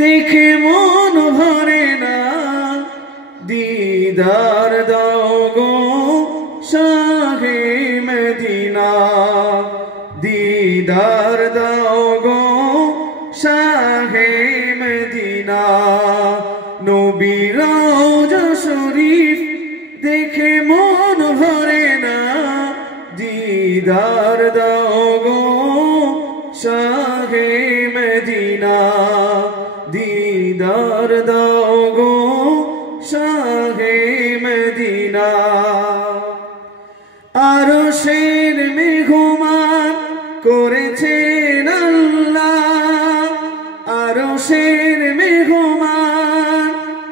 দেখে মন ভরে না, দিদার দাও গো শাহে মদিনা, দিদার দাও গো শাহে মদিনা। নবীর রওজা শরীফ দেখে মন ভরে না, দিদার দাও গো শাহে মদিনা, দিদার দাও গো শাহে মদিনা। আরশের মেহমান করেছেন আল্লাহ, আরশের মেহমান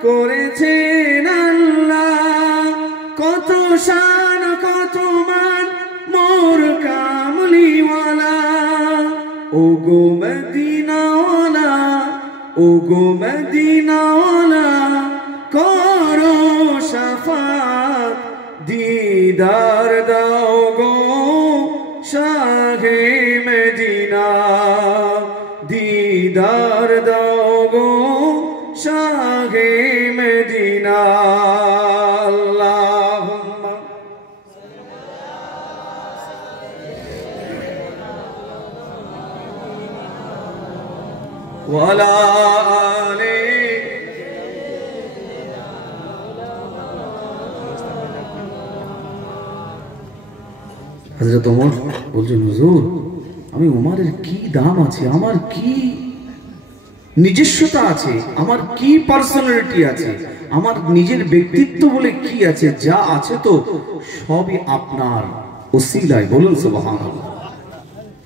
করেছেন আল্লাহ। কত শান কত মান মোর কামলিওয়ালা, ও গো মদিনাওয়ালা, ও গো মদিনাওয়ালা, করো শাফাত, দিদার দাও গো শাহে মদিনা, দিদার দাও গো শাহে মদিনা। আল্লাহুম্মা ওয়ালা আলে। হযরত ওমর বলছেন, হুজুর আমি ওমরের কি দাম আছে, আমার কি নিজস্বতা আছে, আমার কি পার্সোনালিটি আছে, আমার নিজের ব্যক্তিত্ব বলে কি আছে, যা আছে তো সবই আপনার ওসিলায়। বলুন সুবহানাল্লাহ।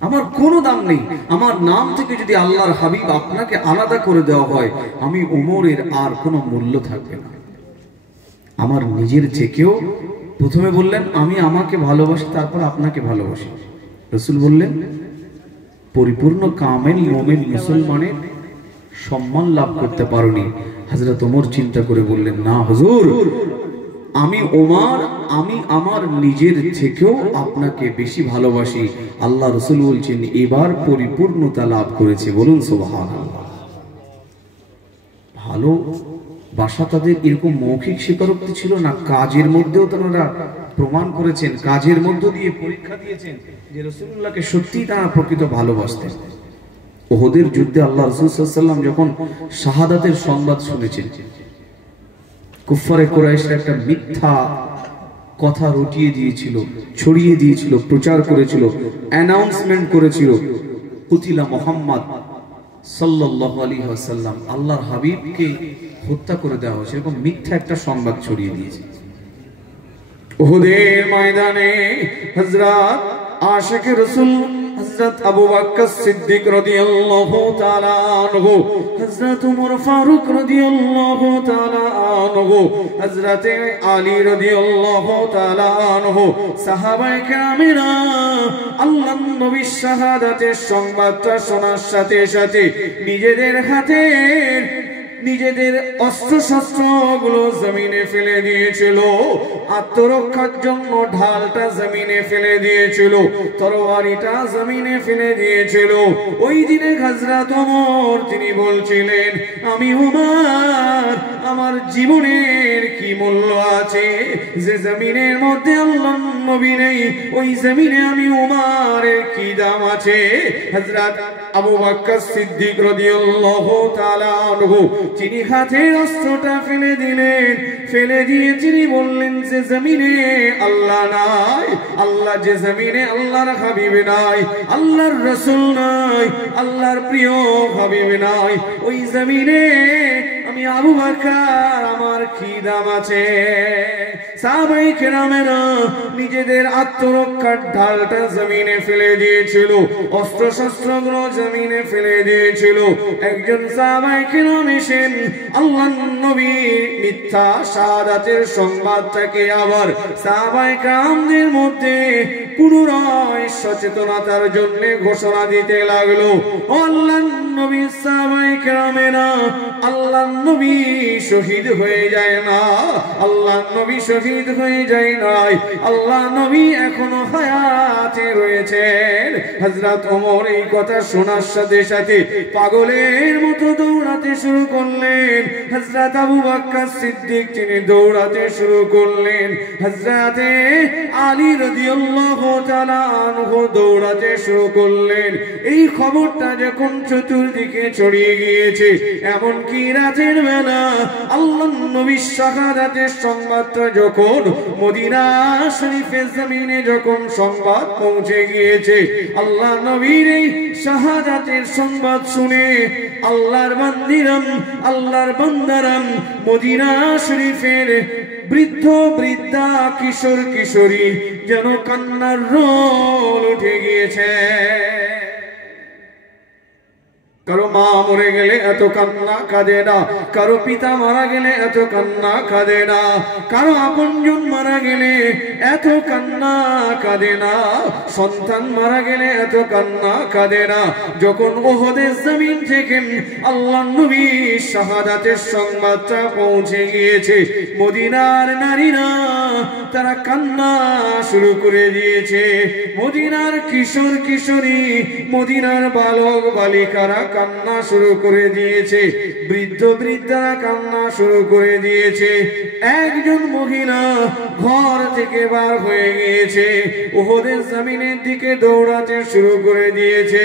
আমার কোনো দাম নেই। আমার নাম থেকে যদি আল্লাহর হাবিব আপনাকে আলাদা করে দেওয়া হয়, আমি ওমরের আর কোনো মূল্য থাকবে না। আমার নিজের থেকেও প্রথমে বললেন আমি আমাকে ভালোবাসি, তারপর আপনাকে ভালোবাসি। রাসূল বললেন পরিপূর্ণ কামেল মুমিন মুসলমানের সম্মান লাভ করতে পারোনি। হযরত ওমর চিন্তা করে বললেন, না হুজুর, আমি ওমর, আমি আমার নিজের থেকেও আপনাকে বেশি ভালোবাসি। আল্লাহ রাসূল বলছেন এবার পরিপূর্ণতা লাভ করেছে। বলুন সুবহানাল্লাহ। ভালো বাসা তাদের এরকম মৌখিক স্বীকারোক্তি ছিল না, কাজের মধ্যেও তারা প্রমাণ করেছেন, কাজের মধ্য দিয়ে পরীক্ষা দিয়েছেন যে রাসূলুল্লাহকে সত্যিই তারা প্রকৃত ভালোবাসতেন। উহুদের যুদ্ধে আল্লাহ রাসূল সাল্লাল্লাহু আলাইহি ওয়াসাল্লাম যখন শাহাদাতের সংবাদ শুনেছেন, কুফারে কুরাইশরা একটা মিথ্যা কথা রটিয়ে দিয়েছিল, ছড়িয়ে দিয়েছিল, প্রচার করেছিল, অ্যানাউন্সমেন্ট করেছিল, কুতিলা মুহাম্মদ সাল্লাল্লাহু আলাইহি ওয়াসাল্লাম, আল্লাহর হাবিবকে হত্যা করে দেওয়া হয়েছে, এরকম মিথ্যা একটা সংবাদ ছড়িয়ে দিয়েছে। উহুদের ময়দানে হযরত আশিক রাসূল হযরত আবু বকর সিদ্দিক রাদিয়াল্লাহু তাআলা আনহু, হযরত ওমর ফারুক রাদিয়াল্লাহু তাআলা আনহু, হযরত আলী রাদিয়াল্লাহু তাআলা আনহু, সাহাবায়ে কেরামেরা আল্লাহর নবীর শাহাদাতের সংবাদটা শোনার সাথে সাথে নিজেদের হাতের নিজেদের অস্ত্র শস্ত্র গুলো জমিনে ফেলে দিয়েছিল, আত্মরক্ষার জন্য ঢালটা জমিনে ফেলে দিয়েছিল, তরবারিটা জমিনে ফেলে দিয়েছিল। ওই দিনে হযরত ওমর তিনি বলছিলেন, আমি ওমর, আমার জীবনের কি মূল্য আছে যে জমিনের মধ্যে আল্লাহর নবী নেই, ওই জমিনে আমি ওমরের কি দাম আছে। হযরত আবু বকর সিদ্দিক রাদিয়াল্লাহু তাআলা আনহু তিনি হাতের অস্ত্রটা ফেলে দিলেন, ফেলে দিয়ে তিনি বললেন যে জমিনে আল্লাহ নাই, আল্লাহ যে জমিনে আল্লাহর হাবিব নাই, আল্লাহর রাসূল নাই, আল্লাহর প্রিয় হাবিব নাই, ওই জমিনে আমি আবু বকর আমার কি দাম আছে। সাহাবায়ে কেরামেরা নিজেদের আত্মরক্ষার ঢালটা জমিনে ফেলে দিয়েছিল, অস্ত্র শস্ত্রগুলো জমিনে ফেলে দিয়েছিল। একজন সাহাবায়ে কেরাম এসে আল্লাহর নবীর মিথ্যা শাহাদাতের সংবাদটাকে আবার সাহাবায়ে কেরামদের মধ্যে পুনরায় সচেতনতার জন্য ঘোষণা দিতে লাগলো, আল্লাহর নবী সাহাবায়ে কেরামেরা, আল্লাহর নবী শহীদ হয়ে যায় না, আল্লাহর নবী শহীদ হয়ে যায় নাই, আল্লাহর নবী এখনো হায়াতে রয়েছেন। হযরত ওমর এই কথা শোনার সাথে সাথে পাগলের মতো দৌড়াতে শুরু করলেন। হযরত আবু বকর সিদ্দিক তিনি দৌড়াতে শুরু করলেন। হযরত আলী রাদিয়াল্লাহু তাআলা আনহু দৌড়াতে শুরু করলেন। এই খবরটা যখন চতুর্দিকে ছড়িয়ে গিয়েছে, এমনকি রাতের বেলা আল্লাহর নবীর শাহাদাতের সংবাদটা যখন মদিনা শরীফের জমিনে যখন সংবাদ পৌঁছে গিয়েছে, আল্লাহ নবীর এই শাহাদাতের সংবাদ শুনে আল্লাহর বান্দিরাম, আল্লাহর বান্দারাম মদিনা শরীফের বৃদ্ধ বৃদ্ধা, কিশোর কিশোরী যেন কান্নার রোল উঠে গিয়েছে। কারো মা মরে গেলে এত কান্না কাঁদে না, কারো পিতা মারা গেলে এত কান্না কাঁদে না, কারো আপনজন মারা গেলে এত কান্না কাঁদে না, সন্তান মারা গেলে এত কান্না কাঁদে না। যখন উহুদের জমিন থেকে আল্লাহর নবীর শাহাদাতের সংবাদটা পৌঁছে গিয়েছে, মদিনার নারীরা তারা কান্না শুরু করে দিয়েছে। মদিনার কিশোর কিশোরী, মদিনার বালক বালিকারা কান্না শুরু করে দিয়েছে, বৃদ্ধ বৃদ্ধারা কান্না শুরু করে দিয়েছে। একজন মহিলা ঘর থেকে বার হয়ে গিয়েছে, উহুদের জমিনের দিকে দৌড়াতে শুরু করে দিয়েছে।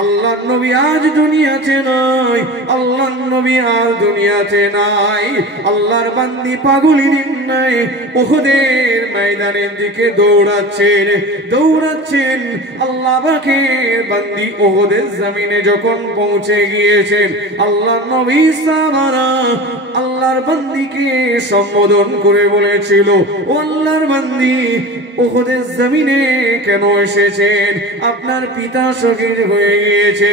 আল্লাহর নবী আজ দুনিয়াতে নাই, আল্লাহর নবী আর দুনিয়াতে নাই। আল্লাহর বান্দি পাগলিনীর নাই উহুদের ময়দানের দিকে দৌড়াচ্ছেন, দৌড়াচ্ছেন। আল্লাহ পাকের বান্দি উহুদের জমিনে যখন পৌঁছে গিয়েছেন, আল্লাহর নবী সাহাবারা আল্লাহর বান্দিকে সম্বোধন করে বলেছিল, ও আল্লাহর বান্দি, উহুদের জমিনে কেন এসেছেন? আপনার পিতা শহীদ হয়ে গিয়েছে।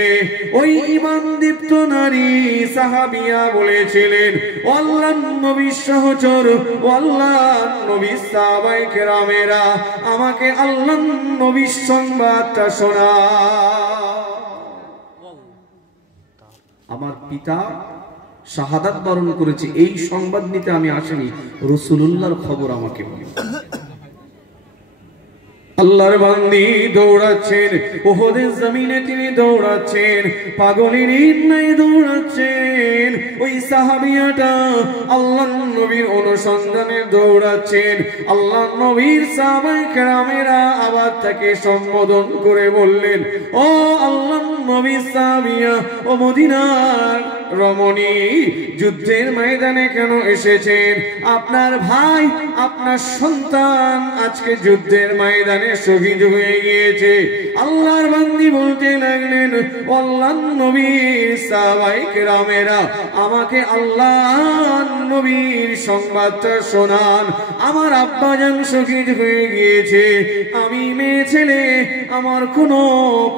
ওই ঈমান দীপ্ত নারী সাহাবিয়া বলেছিলেন, ও আল্লাহর নবীর সহচর, ও আল্লাহর নবীর সাহাবায়ে কেরামেরা, আমাকে আল্লাহর নবীর সংবাদটা শোনা। আমার পিতা শাহাদাত বরণ করেছে, এই সংবাদ নিতে আমি আসিনি, রাসূলুল্লাহর খবর আমাকে বলো। আল্লাহর বান্দি দৌড়াচ্ছেন, উহুদের জমিনে তিনি দৌড়াচ্ছেন, পাগলিনীর ন্যায় দৌড়াচ্ছেন। ওই সাহাবিয়াটা আল্লাহর নবীর অনুসন্ধানে দৌড়াচ্ছেন। আল্লাহর নবীর সাহাবায়ে কেরামেরা আবার তাকে সম্বোধন করে বললেন, ও আল্লাহর নবীর সাহাবিয়া, ও মদিনার রমণী, যুদ্ধের ময়দানে কেন এসেছেন? আপনার ভাই, আপনার সন্তান আজকে যুদ্ধের ময়দানে শহীদ হয়ে গিয়েছে। আল্লাহর বান্দি বলতে লাগলেন, আল্লাহর নবীর সাহাবায়ে কেরামেরা, আমাকে আল্লাহর নবীর সংবাদটা শোনান। আমার আব্বাজান শহীদ হয়ে গিয়েছে, আমি মেয়ে ছেলে, আমার কোনো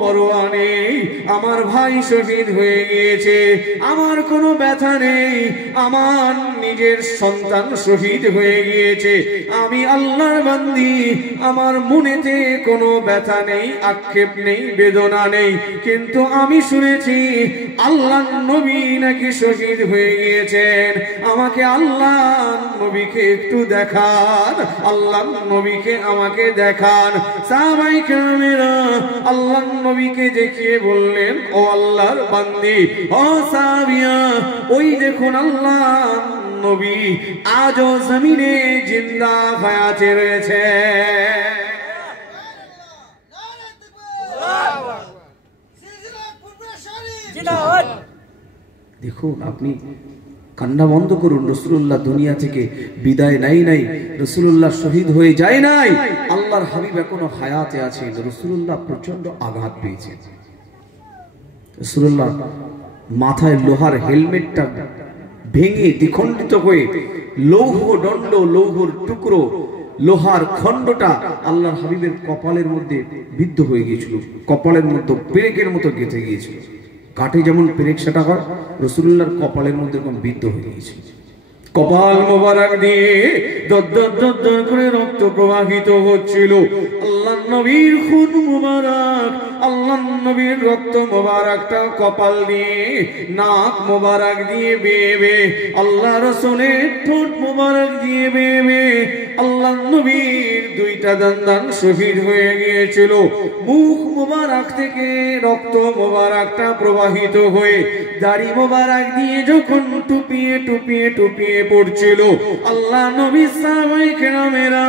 পরোয়া নেই। আমার ভাই শহীদ হয়ে গিয়েছে, আমার কোনো ব্যথা নেই। আমার নিজের সন্তান শহীদ হয়ে গিয়েছে, আমি আল্লাহর বান্দি, আমার মনেতে কোনো ব্যথা নেই, আক্ষেপ নেই, বেদনা নেই। কিন্তু আমি শুনেছি আল্লাহর নবী নাকি শহীদ হয়ে গিয়েছেন। আমাকে আল্লাহর নবীকে একটু দেখান, আল্লাহর নবীকে আমাকে দেখান। সাহাবায়ে কেরামেরা আল্লাহর নবীকে দেখিয়ে বললেন, ও আল্লাহর বান্দি, ও সাহাবিয়া, ওই দেখুন আল্লাহর নবী আজও জমিনে জিন্দা হায়াতে রয়েছে। দেখুন, আপনি কান্না বন্ধ করুন। রাসূলুল্লাহ দুনিয়া থেকে বিদায় নাই, রাসূলুল্লাহ শহীদ হয়ে যায় নাই, আল্লাহর হাবিব এখনো হায়াতে আছেন। রাসূলুল্লাহ প্রচন্ড আঘাত পেয়েছেন। রাসূলুল্লাহ মাথায় লোহার হেলমেটটা ভেঙে দ্বিখণ্ডিত হয়ে লৌহ দণ্ড, লৌহর টুকরো, লোহার খণ্ডটা আল্লাহর হাবিবের কপালের মধ্যে বিদ্ধ হয়ে গিয়েছিল, কপালের মধ্যে পেরেকের মতো গেঁথে গিয়েছিল। কাঠে যেমন পেরেক সেটা হয়, রাসূলুল্লাহর কপালের মধ্যে এরকম বিদ্ধ হয়ে গিয়েছিল। কপাল মোবারক দিয়ে দর দর দর দর করে রক্ত প্রবাহিত হচ্ছিল। আল্লাহর নবীর খুন মুবারক, আল্লাহর নবীর রক্ত মুবারকটা কপাল দিয়ে, নাক মুবারক দিয়ে বেয়ে বেয়ে, আল্লাহ রাসূলের ঠোঁট মুবারক দিয়ে বেয়ে বেয়ে আল্লাহর নবীর দুইটা দান শহীদ হয়ে গিয়েছিল। মুখ মুবারক থেকে রক্ত মুবারকটা প্রবাহিত হয়ে দাড়ি মুবারক দিয়ে যখন টুপিয়ে টুপিয়ে টুপিয়ে পড়ছিল, আল্লাহ নবী সাহাবায়ে কেরামেরা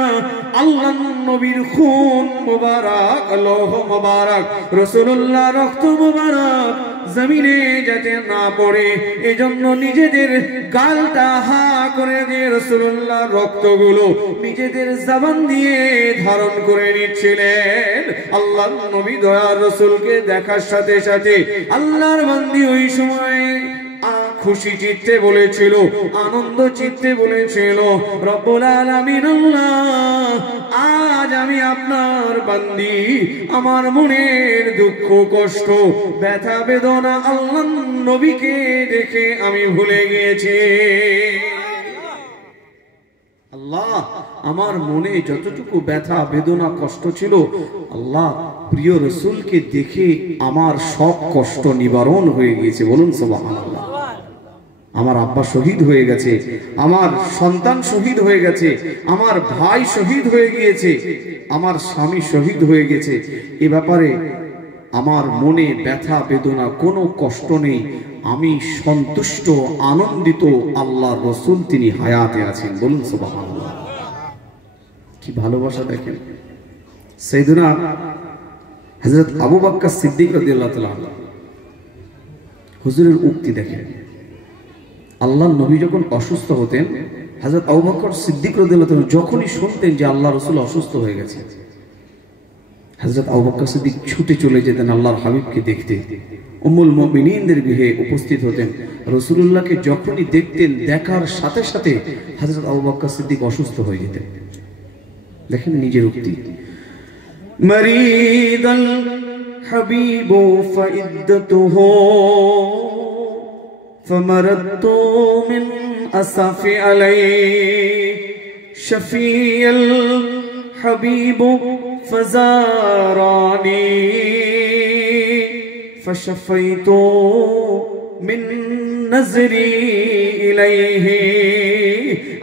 আল্লাহ নবীর খুন মুবারক, লৌহ মুবারক, রাসূলুল্লাহ রক্ত মুবারক জমিনে যাতে না পড়ে এজন্য নিজেদের গালটা হা করে দিয়ে রাসূলুল্লাহ রক্তগুলো নিজেদের জবান দিয়ে ধারণ করে নিচ্ছিলেন। আল্লাহর নবী দয়ার রাসূলকে দেখার সাথে সাথে আল্লাহর বান্দী ওই সময় খুশি চিত্তে বলেছিল, আনন্দ চিত্তে বলেছিল, রব্বুল আলামিন আল্লাহ, আজ আমি আপনার বান্দী, আমার মনের দুঃখ কষ্ট ব্যথা বেদনা আল্লাহর নবীকে দেখে আমি ভুলে গিয়েছি। আল্লাহ, আমার মনে যতটুকু ব্যথা বেদনা কষ্ট ছিল, আল্লাহ প্রিয় রাসূলকে দেখে আমার সব কষ্ট নিবারণ হয়ে গিয়েছে। বলুন সুবহানাল্লাহ। আমার আব্বা শহীদ হয়ে গেছে, আমার সন্তান শহীদ হয়ে গেছে, আমার ভাই শহীদ হয়ে গিয়েছে, আমার স্বামী শহীদ হয়ে গেছে, এ ব্যাপারে আমার মনে ব্যথা বেদনা কোনো কষ্ট নেই, আমি সন্তুষ্ট আনন্দিত, আল্লাহর রাসূল তিনি হায়াতে আছেন। বলুন সুবহানাল্লাহ। কি ভালোবাসা দেখেন। সাইয়েদনা হযরত আবু বকর সিদ্দিক রাদিয়াল্লাহু তাআলা হুজুরের উক্তি দেখেন। আল্লাহর নবী যখন অসুস্থ হতেন, হযরত আবু বকর সিদ্দিক রাদিয়াল্লাহু তাআলা যখনই শুনতেন যে আল্লাহর রাসূল অসুস্থ হয়ে গেছে, হযরত আবু বকর সিদ্দিক ছুটে চলে যেতেন আল্লাহর হাবিবকে দেখতে। উম্মুল মুমিনিনদের গৃহে উপস্থিত হতেন। রাসূলুল্লাহকে যখনই দেখতেন, দেখার সাথে সাথে হযরত আবু বকর সিদ্দিক অসুস্থ হয়ে যেতেন। দেখেন নিজের উক্তি, মারিদাল হাবিবু ফাইদ্দাতুহু فمرضت من أسف عليه شفي الحبيب فزارني فشفيت من نظري إليه।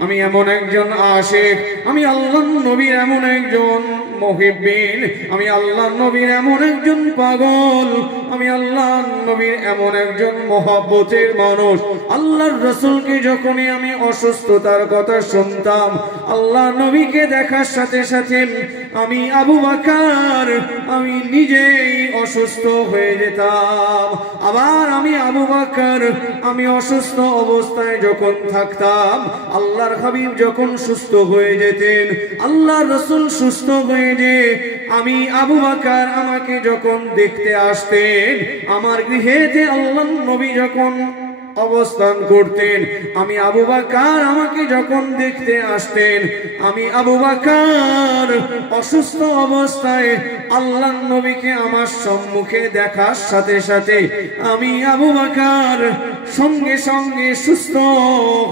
আমি এমন একজন আশিক, আমি আল্লাহর নবীর এমন একজন মুহিব্বিন, আমি আল্লাহর নবীর এমন একজন পাগল, আমি আল্লাহর নবীর এমন একজন মহব্বতের মানুষ। আল্লাহর রাসূলকে যখনই আমি অসুস্থতার কথা শুনতাম, আল্লাহর নবীকে দেখার সাথে সাথে আমি আবু বকর আমি নিজেই অসুস্থ হয়ে যেতাম। আবার আমি আবু বকর আমি অসুস্থ অবস্থায় যখন থাকতাম, আল্লাহর হাবিব যখন সুস্থ হয়ে যেতেন, আল্লাহর রাসূল সুস্থ হয়ে যে আমি আবু বকর আমাকে যখন দেখতে আসতেন, আমার গৃহেতে আল্লাহর নবী যখন অবস্থান করতেন, আমি আবু বকর আমাকে যখন দেখতে আসতেন, আমি আবু বকর অসুস্থ অবস্থায় আল্লাহর নবীকে আমার সম্মুখে দেখার সাথে সাথে আমি আবু বকর সঙ্গে সঙ্গে সুস্থ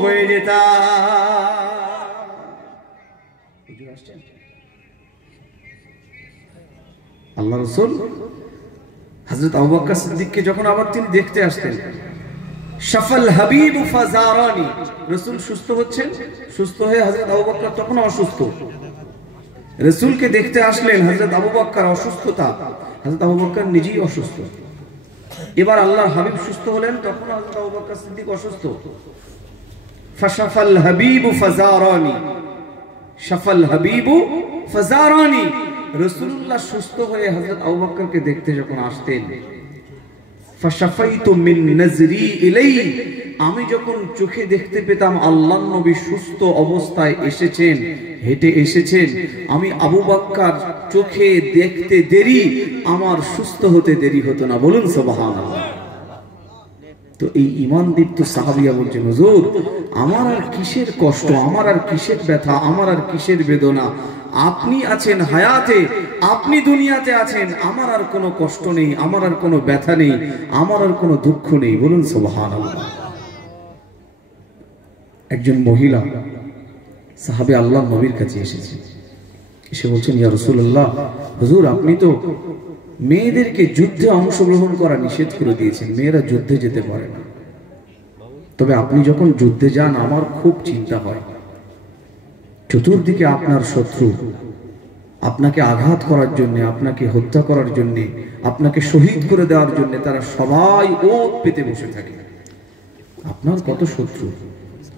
হয়ে যেতাম। আল্লাহ রাসূল হযরত আবু বকর সিদ্দিককে যখন আবার তিনি দেখতে আসতেন, শাফাল হাবিব ফাজারানি, রাসূল সুস্থ হচ্ছেন, সুস্থ হয়ে হযরত আবু বকর তখন অসুস্থ, রাসূলকে দেখতে আসলেন হযরত আবু বকর অসুস্থতা, হযরত আবু বকর নিজেই অসুস্থ। এবার আল্লাহর হাবিব সুস্থ হলেন, তখন হযরত আবু বকর সিদ্দিক অসুস্থ। ফাশাফাল হাবিব ফাজারানি, শাফাল হাবিব ফাজারানি, রাসূলুল্লাহ সুস্থ হয়ে হযরত আবু বকরকে দেখতে যখন আসতেন, ফাশাফাইতু মিন নজরি ইলাইহি, আমি যখন চোখে দেখতে পেতাম আল্লাহর নবী সুস্থ অবস্থায় এসেছেন, হেঁটে এসেছেন, আমি আবু বকর চোখে দেখতে দেরি, আমার সুস্থ হতে দেরি হতো না। বলুন সুবহানাল্লাহ। তো এই ঈমান দীপ্ত সাহাবিয়া বলছেন, হুজুর আমার আর কিসের কষ্ট, আমার আর কিসের ব্যথা, আমার আর কিসের বেদনা, আপনি আছেন হায়াতে, আপনি দুনিয়াতে আছেন, আমার আর কোনো কষ্ট নেই, আমার আর কোনো ব্যথা নেই, আমার আর কোনো দুঃখ নেই। বলুন সুবহানাল্লাহ। একজন মহিলা সাহাবে আল্লাহর নবীর কাছে এসেছে, এসে বলছেন, ইয়া রাসূলুল্লাহ হুজুর আপনি তো মেয়েদেরকে যুদ্ধে অংশগ্রহণ করা নিষেধ করে দিয়েছেন, মেয়েরা যুদ্ধে যেতে পারে না। তবে আপনি যখন যুদ্ধে যান আমার খুব চিন্তা হয়, চতুর্দিকে আপনার শত্রু, আপনাকে আঘাত করার জন্য, আপনাকে হত্যা করার জন্য, আপনাকে শহীদ করে দেওয়ার জন্য তারা সবাই ওত পেতে বসে থাকে। আপনার কত শত্রু।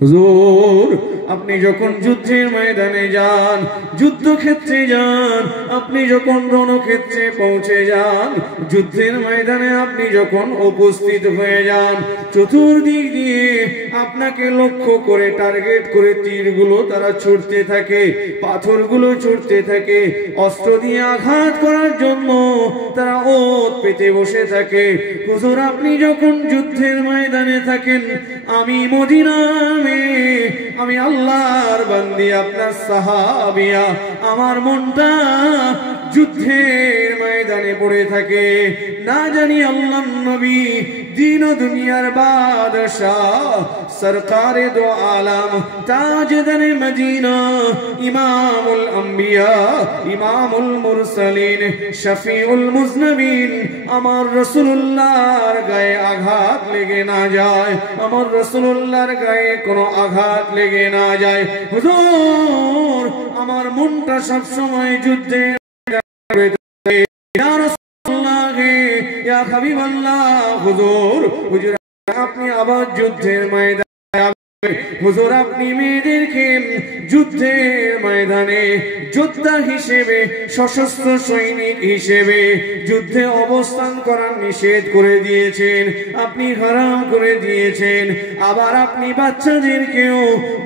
হুজুর আপনি যখন যুদ্ধের ময়দানে যান, যুদ্ধক্ষেত্রে যান, আপনি যখন রণক্ষেত্রে পৌঁছে যান, যুদ্ধের ময়দানে আপনি যখন উপস্থিত হয়ে যান, চতুর্দিক দিয়ে আপনাকে লক্ষ্য করে টার্গেট করে তীরগুলো তারা ছুটতে থাকে, পাথরগুলো ছুটতে থাকে, অস্ত্র দিয়ে আঘাত করার জন্য তারা ওত পেতে বসে থাকে। হুজুর আপনি যখন যুদ্ধের ময়দানে থাকেন, আমি মদিনামে, আমি আল্লাহর বান্দি, আপনার সাহাবিয়া, আমার মনটা যুদ্ধের ময়দানে পড়ে থাকে। না জানি আল্লাহর নবী দিন ও দুনিয়ার বাদশাহ, সরকারে দো আলম, তাজদারে মদিনা, ইমামুল আম্বিয়া, ইমামুল মুরসালিন, শফিউল মুজনবিন, আমার রাসূলুল্লাহর গায়ে আঘাত লেগে না যায়, আমার রাসূলুল্লাহর গায়ে কোনো আঘাত লেগে না যায়। হুজুর আমার মনটা সব সময় যুদ্ধে, ইয়া রাসূলুল্লাহ, ইয়া হাবিবাল্লাহ, হুজুর হুজুর আপনি আবার যুদ্ধের ময়দানে, হুজুর আপনি মেয়েদেরকে যুদ্ধের ময়দানে যোদ্ধা হিসেবে, সশস্ত্র সৈনিক হিসেবে যুদ্ধে অবস্থান করার নিষেধ করে দিয়েছেন, আপনি হারাম করে দিয়েছেন। আবার আপনি বাচ্চাদেরকেও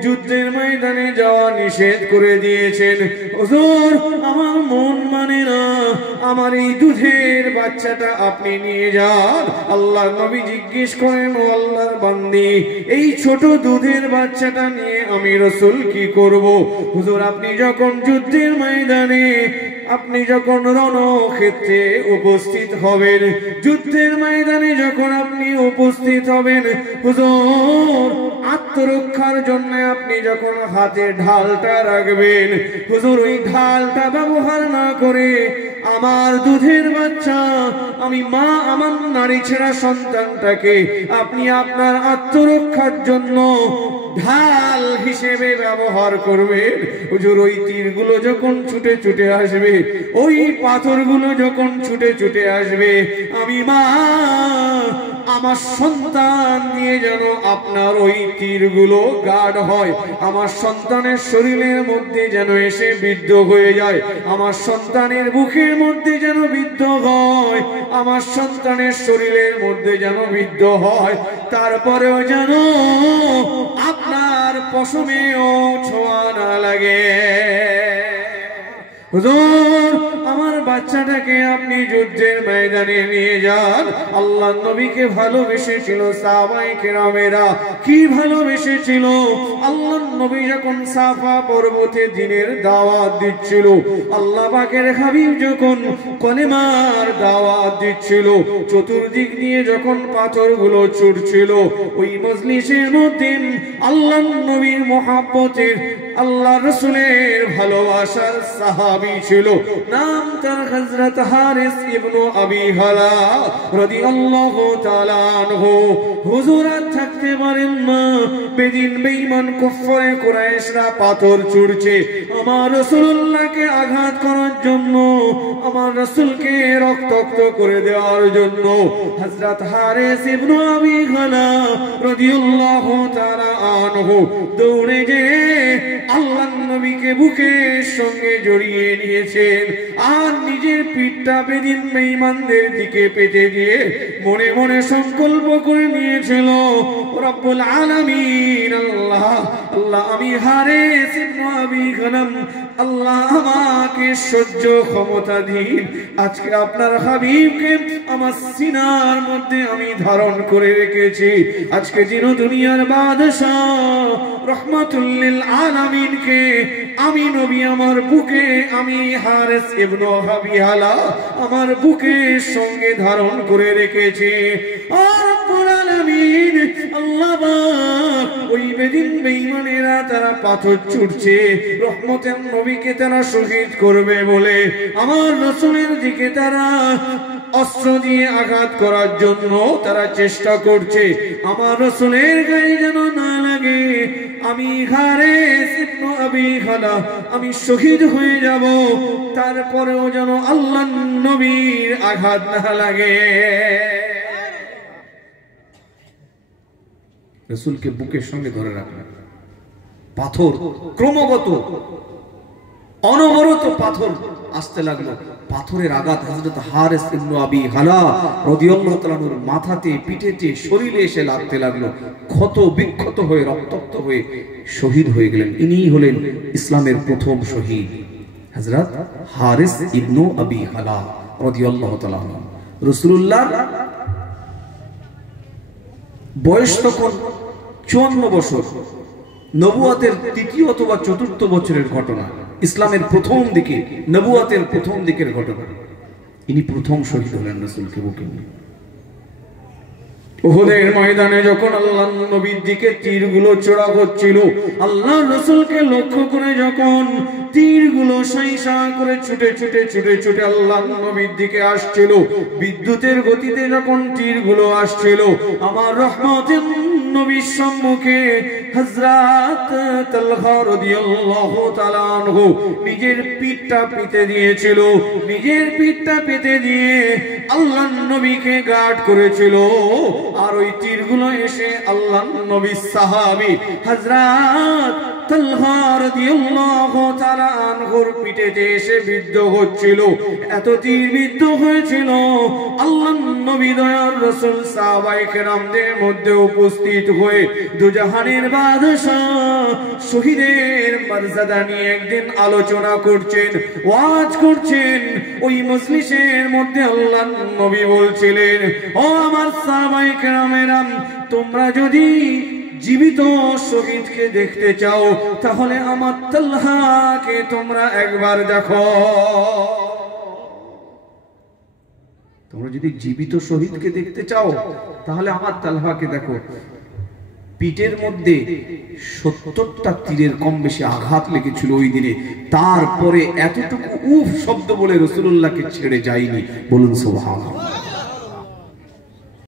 যুদ্ধের ময়দানে যাওয়া নিষেধ করে দিয়েছেন। হুজুর আমার মন মানে না, আমার এই দুধের বাচ্চাটা আপনি নিয়ে যান। আল্লাহ নবী জিজ্ঞেস করেন, ও আল্লাহর বান্দি, এই ছোট দুধের বাচ্চাটা নিয়ে আমি রাসূল কি করব? হুজুর আপনি যখন যুদ্ধের ময়দানে, আপনি যখন রণক্ষেত্রে উপস্থিত হবেন, যুদ্ধের ময়দানে যখন আপনি উপস্থিত হবেন, হুজুর আত্মরক্ষার জন্য আপনি যখন হাতে ঢালটা রাখবেন, হুজুর ওই ঢালটা ব্যবহার না করে আমার দুধের বাচ্চা, আমি মা, আমার নারী ছেড়া সন্তানটাকে আপনি আপনার আত্মরক্ষার জন্য ঢাল হিসেবে ব্যবহার করবেন। হুজুর ওই তীরগুলো যখন ছুটে ছুটে আসবে, ওই পাথরগুলো যখন ছুটে ছুটে আসবে, আমি মা আমার সন্তান দিয়ে যেন আপনার ওই তীরগুলো গার্ড হয়, আমার সন্তানের শরীরের মধ্যে যেন এসে বিদ্ধ হয়ে যায়, আমার সন্তানের বুকের মধ্যে যেন বিদ্ধ হয়, আমার সন্তানের শরীরের মধ্যে যেন বিদ্ধ হয়, তারপরেও যেন আপনার পশমেও ছোঁয়া না লাগে। হুজুর আমার বাচ্চাটাকে আপনি যুদ্ধের ময়দানে নিয়ে যান। আল্লাহ নবীকে ভালোবেসেছিল সাহাবায়ে কেরামেরা, কি ভালোবেসেছিল। আল্লাহ নবী যখন সাফা পর্বতে দ্বীনের দাওয়াত দিচ্ছিল, আল্লাহ পাকের হাবিব যখন কলেমার দাওয়াত দিচ্ছিল, চতুর্দিক দিয়ে যখন পাথরগুলো ছুটছিল, ওই মজলিসের মধ্যে আল্লাহ নবীর মহব্বতের, আল্লাহ রাসূলের ভালোবাসার সাহাবী ছিল, নাম তার হযরত হারিস ইবনে আবি হালা রাদিয়াল্লাহু তাআলা আনহু। হুজুর থাকতে পারেন না, বেদিন বেঈমান কুফারে কুরাইশরা পাথর ছুঁড়ছে আমার রাসূলুল্লাহকে আঘাত করার জন্য, আমার রাসূলকে রক্তাক্ত করে দেওয়ার জন্য। হযরত হারিস ইবনে আবি হালা রাদিয়াল্লাহু তাআলা আনহু দৌড়ে যেয়ে আল্লাহর নবীকে বুকের সঙ্গে জড়িয়ে নিয়েছেন, আর নিজের পিঠটা বেদিন বেঈমানদের দিকে পেতে দিয়ে মনে মনে সংকল্প করে নিয়েছিল, রব্বুল আলামিন, আল্লাহ আল্লাহ আমি হারিস ইবনে আবি হালাম, আল্লাহ আমাকে সহ্য ক্ষমতা দিন। আজকে আপনার হাবিবকে আমার সিনার মধ্যে আমি ধারণ করে রেখেছি। আজকে যিনি দুনিয়ার বাদশাহ রহমাতুল লিল আলামিনকে আমি নবী আমার বুকে, আমি হারিস ইবনে আবি হালা আমার বুকের সঙ্গে ধারণ করে রেখেছি। ও রব্বুল আলামিন, আল্লাহ পাক ওই বেদিন বেঈমানেরা তারা পাথর ছুঁড়ছে রহমতের নবীকে তারা শহীদ করবে বলে, আমার রাসূলের দিকে তারা অস্ত্র দিয়ে আঘাত করার জন্য তারা চেষ্টা করছে, আমার রাসূলের গায়ে যেন না লাগে, আমি হারেস ইবনে আবি খালা আমি শহীদ হয়ে যাব, তারপরেও যেন আল্লাহর নবীর আঘাত না লাগে। রাসূলকে বুকের সঙ্গে ধরে রাখলেন। পাথর ক্রমাগত অনবরত পাথর আসতে লাগলো। পাথরের আঘাত হযরত হারেস ইবনে আবি হালা রাদিয়াল্লাহু তাআলার মাথাতে, পিঠেতে, শরীরে এসে লাগতে লাগলো। ক্ষত বিক্ষত হয়ে রক্তাক্ত হয়ে শহীদ হয়ে গেলেন। ইনিই হলেন ইসলামের প্রথম শহীদ, হযরত হারেস ইবনে আবি হালা রাদিয়াল্লাহু তাআলা। রাসূলুল্লাহ বয়স তখন 54 বছর, নবুয়তের তৃতীয় অথবা চতুর্থ বছরের ঘটনা, ইসলামের প্রথম দিকে, নবুয়তের প্রথম দিকের ঘটনা। ইনি প্রথম শহীদ হলেন রাসূলকে বুকে নিয়ে। উহুদের ময়দানে যখন আল্লাহর নবীর দিকে তীরগুলো ছোড়া হচ্ছিল, আল্লাহর রাসূলকে লক্ষ্য করে যখন তীরগুলো সাইসা করে ছুটে ছুটে ছুটে ছুটে আল্লাহর নবীর দিকে আসছিল, বিদ্যুতের গতিতে যখন তীরগুলো আসছিল, আমার রহমতের নবীর সম্মুখে হযরত তালহা রাদিয়াল্লাহু তাআলা আনহু নিজের পিঠটা পেতে দিয়েছিল, নিজের পিঠটা পেতে দিয়ে আল্লাহর নবীকে গার্ড করেছিল। আর ওই তীরগুলো এসে আল্লাহর নবীর সাহাবী হযরত তালহা রাদিয়াল্লাহু তাআলা আনহুর পিঠে এসে বিদ্ধ হচ্ছিল। এত তীর বিদ্ধ হয়েছিল, আল্লাহর নবী দয়ার রাসূল সাহাবায়ে কেরামদের মধ্যে উপস্থিত হয়ে দুজাহানের বাদশা শহীদের মর্যাদা নিয়ে একদিন আলোচনা করছেন, ওয়াজ করছেন। ওই মজলিসের মধ্যে আল্লাহর নবী বলছিলেন, ও আমার সাহাবায়ে কেরামেরা, তোমরা যদি জীবিত শহীদকে দেখতে চাও তাহলে আমার তালহাকে তোমরা একবার দেখো। তোমরা যদি জীবিত শহীদকে দেখতে চাও তাহলে আমার তালহাকে দেখো। পিঠের মধ্যে 70টা তীরের কম বেশি আঘাত লেগেছিল ওই দিনে, তারপরে এতটুকু উফ শব্দ বলে রাসূলুল্লাহকে ছেড়ে যায়নি। বলুন সুবহানাল্লাহ।